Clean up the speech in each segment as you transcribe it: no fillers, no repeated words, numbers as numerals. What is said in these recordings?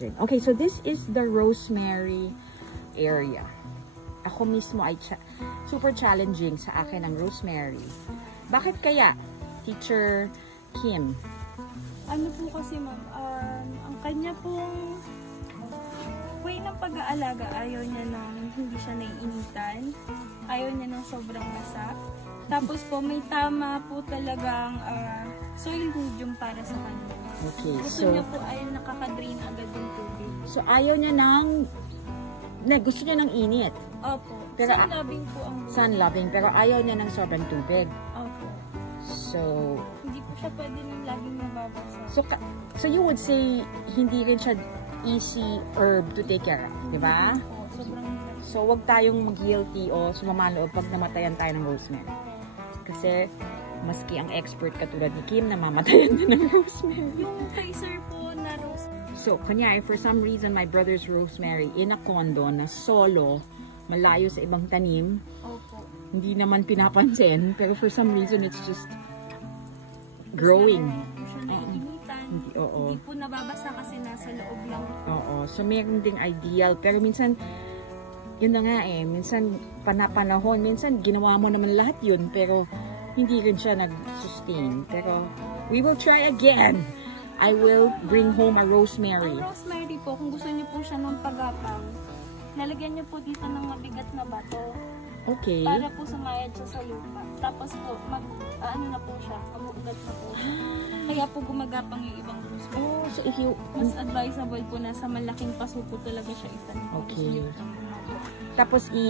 Okay, so this is the rosemary area. Ako mismo ay super challenging sa akin ang rosemary. Bakit kaya, Teacher Kim? Ano po kasi ma'am, ang kanya pong way ng pag-aalaga, ayaw niya nang hindi siya naiinitan. Ayaw niya ng sobrang basa. Tapos po, may tama po talagang soil medium para sa kanya. Okay, Gusto niya po ay nakaka-drain agad yung tubig. So, ayaw niya gusto niya ng init. Opo. Pero, Sun-loving po ang buhay. Sun-loving, pero ayaw niya ng sobrang tubig. Opo. So, Hindi po siya pwede nang laging nababasa. so you would say, hindi rin siya easy herb to take care of, di ba? Po, sobrang hirap. So, wag tayong mag-guilty o sumamaloob pag namatayan tayo ng rosemary. Kasi, maski ang expert katulad ni Kim, namamatayan din ng rosemary. Yung kay sir po na rose. So, kanya, for some reason, my brother's rosemary in a condo na solo, malayo sa ibang tanim, Opo. hindi naman pinapansin, pero for some reason, it's just growing. Hindi siya naiinitan. Oo. Hindi po nababasa kasi nasa loob lang. Oo. So, meron ding ideal. Pero minsan, yun na nga minsan, panapanahon, minsan, ginawa mo naman lahat yun, pero hindi rin siya nag-sustain. Pero, we will try again. I will bring home a rosemary. Ang rosemary po, kung gusto niyo po siya ng pagapang, lalagyan niyo po dito ng mabigat na bato. Okay. Para po sumayad siya sa lupa. Tapos po, ano na po siya, mabugat na po. Kaya po gumagapang yung ibang rosemary. Oh, so if you... Mas advisable po na sa malaking paso po talaga siya itanim. Okay. Gusto niyo po siyang gumagawa. Tapos, Ang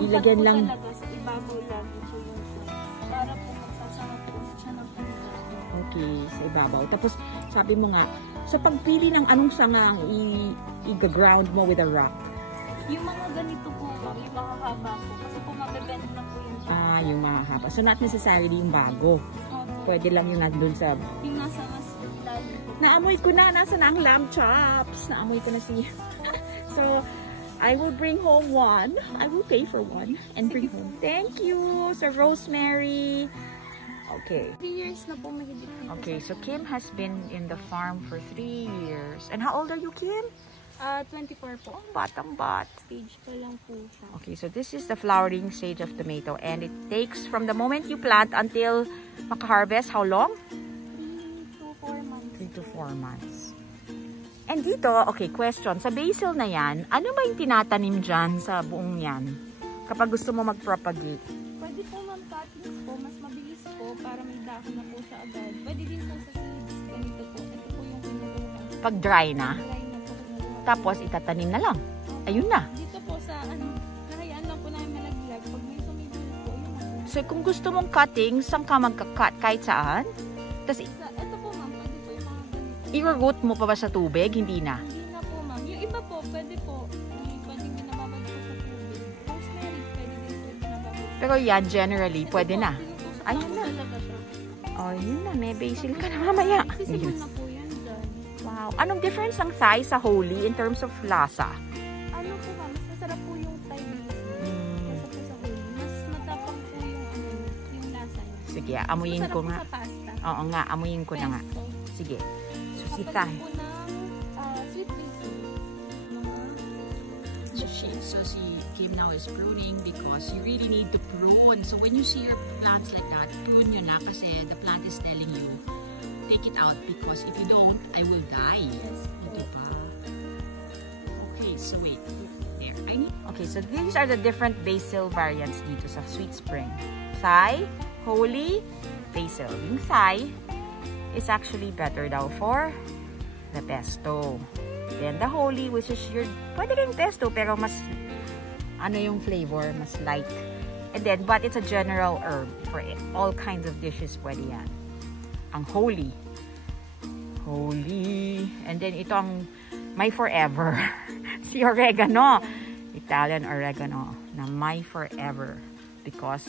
ilagyan pot po lang... talaga sa ibabaw lagi po yung plant. Para po magsasama po siya ng pagkakas. Okay, sa ibabaw. Tapos, sabi mo nga, sa pagpili ng anong sanga ang i-ground mo with a rock. Yung mga ganito po, yung makakaba po. Kasi po mabebend na po yung Yung mahaba. So, not necessarily yung bago. Opo. Pwede lang yung nandun sa... Yung nasa mas lalim po. Naamoy ko na. Nasa na ang lamb chops. Naamoy ko na siya. So, I will bring home one. I will pay for one and bring home. Thank you, Sir Rosemary. Okay. 3 years na po mahigit dito. Okay, so Kim has been in the farm for 3 years. And how old are you, Kim? 24 po. Batang-bat. Stage pa lang po siya. Okay, so this is the flowering stage of tomato. And it takes from the moment you plant until maka-harvest, how long? 3 to 4 months. 3 to 4 months. And dito, okay, question. Sa basil na yan, ano ba yung tinatanim dyan sa buong yan? Kapag gusto mo mag-propagate? Pwede po ma'am cuttings po. Mas mabilis po para may dahon na po siya agad. Pwede din po sa seeds. Ganito po. Ito po yung kinukuha. Pag dry na, Dry na po. tapos itatanim na lang. Ayun na. Dito po sa kahayaan lang po namin malaglag. Pag may tumigil po, yun na po. So kung gusto mong cutting, saan ka magka-cut? Kahit saan? Tapos Ito po ma'am, pwede po yung mga ganito. i-root mo pa ba sa tubig? Hindi na. Hindi na po ma'am. Yung iba po, pwede po. Pwede binababad po sa tubig. Rosemary, pwede din po binababad. Pero yan, generally, pwede na. Ayun Ayun na. Talaga siya. Oh, yun na. May basil ka na mamaya. Visible na po yan dyan. Wow. Anong difference ng Thai sa holy in terms of lasa? Ano po ma'am, mas masarap po yung Thai basil. Kesa po sa holy. Mas matapang po yung lasa niya. Sige, amuyin Masarap ko po nga. sa pasta. Oo nga, amuyin ko na nga. Pesto. Sige. So, si Kapag Thai. po ng sweet basil. So si Kim now is pruning because you really need to prune. So when you see your plants like that, prune yun na kasi the plant is telling you, take it out because if you don't, I will die. Yes. Diba? Okay, so wait. There. Okay, so these are the different basil variants dito sa Sweet Spring. Thai, holy, basil. Yung Thai is actually better daw for the pesto. Then the holy, which is your, pwede kayong pesto, pero mas, ano yung flavor, mas light. And then, but it's a general herb for all kinds of dishes, pwede yan. Ang holy. Holy. And then, ito ang my forever. Si oregano. Italian oregano na my forever. Because,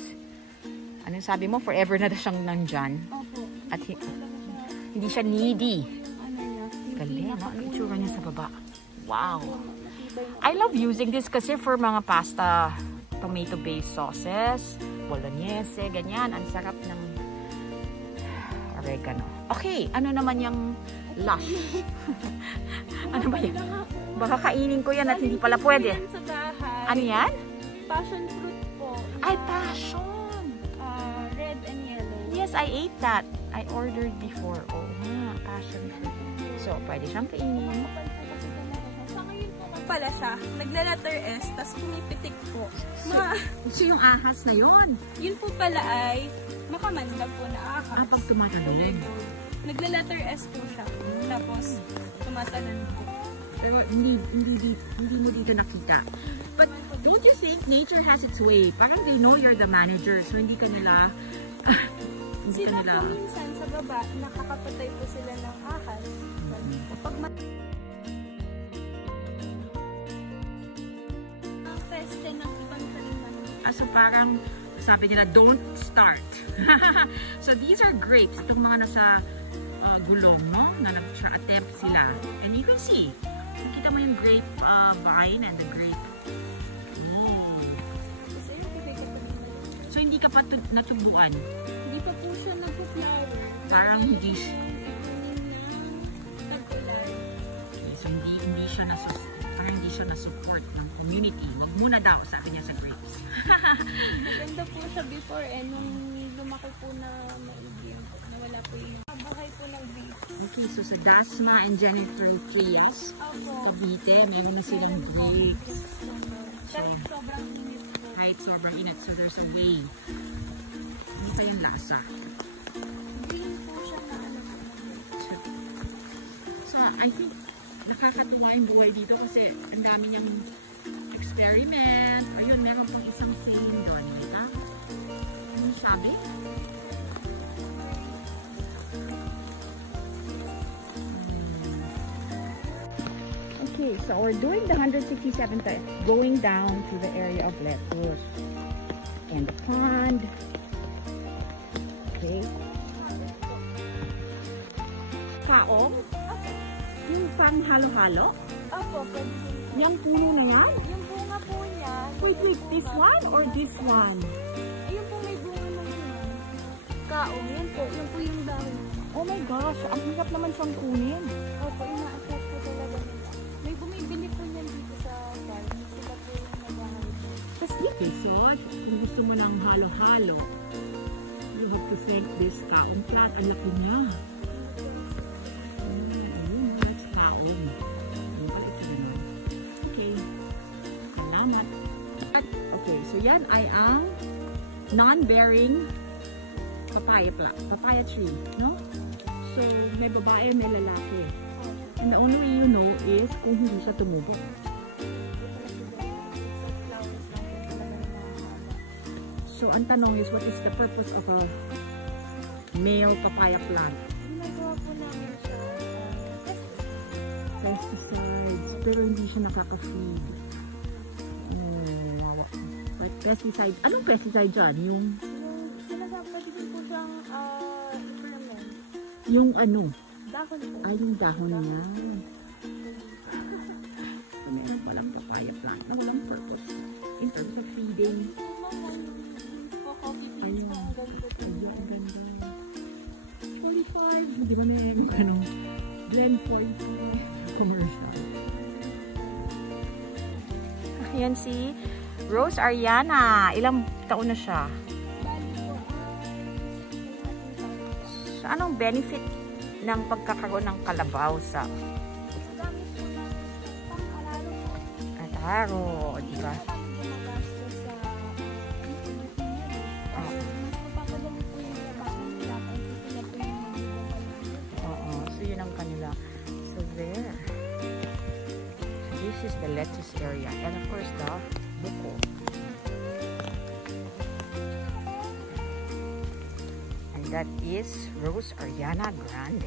anong sabi mo? Forever na siyang nandyan. Opo. At hindi siya needy. Ano niya? Galing, no? Ano itsura niya sa baba? Wow! I love using this kasi for mga pasta, tomato-based sauces, bolognese, ganyan. Ang sarap ng oregano. Okay, ano naman yung Lush. Ano ba yan? Baka kainin ko yan at hindi pala pwede. Sa bahay. Ano yan? Passion fruit po. Ay, passion. Red and yellow. Yes, I ate that. I ordered before. Oh, passion fruit. So, pwede siyang kainin. Sa ngayon po pala siya, nagla-letter S, tapos pumipitik po. So, yung ahas na yun. Yun po pala ay makamandag po na ahas. Pag tumatalon. Nagla-letter S po siya. Tapos, tumatalon po. Pero hindi mo dito nakita. But don't you think nature has its way? Parang they know you're the manager, so hindi ka nila... Sila po minsan sa baba, nakakapatay po sila ng ahas. Pag peste ng ibang taliman. So parang sabi nila, don't start. So these are grapes. Itong mga nasa gulong, no? Na nag-attempt sila. And you can see, nakita mo yung grape vine and the grape. Oh. So hindi ka pa natubuan? Hindi pa po siya nag-flower. Parang hindi siya. Okay, so hindi siya na-support ng community. Wag muna daw, sabi niya sa grapes. Maganda po siya before nung lumaki po na maiging. Nawala po yung bahay po ng grapes. Okay, so sa Dasma and Jennifer Trias, Cavite, meron na silang grapes. Kahit sobrang init po. Kahit sobrang init, so there's a way. Hindi pa yung lasa. Green po siya na ano po. So, I think nakakatuwa yung buhay dito kasi ang dami niyang experiment. Ayun, meron pong isang saying doon. Ito? Ano sabi? Okay, so we're doing the 167th, going down to the area of lettuce and the pond. Okay. Kaong? Yung pang halo-halo? Opo, pwede po. Yung puno na yan? Yung bunga po niya. Wait, this one or this one? Yung po may bunga ng yun. Kaong, yan po. Yan po yung dahon. Oh my gosh, ang hirap naman siyang kunin. Opo, ina-assess po talaga nila. May bumibili po niyan dito sa farm. Sila po yung nag-ahal. Tapos okay, so kung gusto mo ng halo-halo, you have to thank this kaong plant. Ang laki niya. That's kaong. Okay. Salamat. Okay, so yan ay ang non-bearing papaya tree, no? So, may babae, may lalaki. And the only way you know is kung hindi siya tumubo. So, ang tanong is, what is the purpose of a male papaya plant? Ginagawa po namin siya. Pesticides. Pero hindi siya nakaka-feed. Pesticide. Anong pesticide dyan? Yung Pwede po siyang i-ferment. yung ano? Dahon po. Ay, yung dahon niya. So, meron palang papaya plant na walang purpose. In terms of feeding. Coffee beans Ayun. po ang ganda po. Ayun, ang ganda. 45. Di ba may ano? Blend 40. Commercial. Ayan si Rose Ariana. Ilang taon na siya? Bali po, So, anong benefit ng pagkakaroon ng kalabaw sa gamit po namin pang-araro po. Ataro, di ba? Kami gumagastos sa mas mapapadali po yung trabaho nila kasi sila po yung magbibigay. Oo, so yun ang kanila. So there. So this is the lettuce area. And of course the buko. And that is Rose Ariana Grande.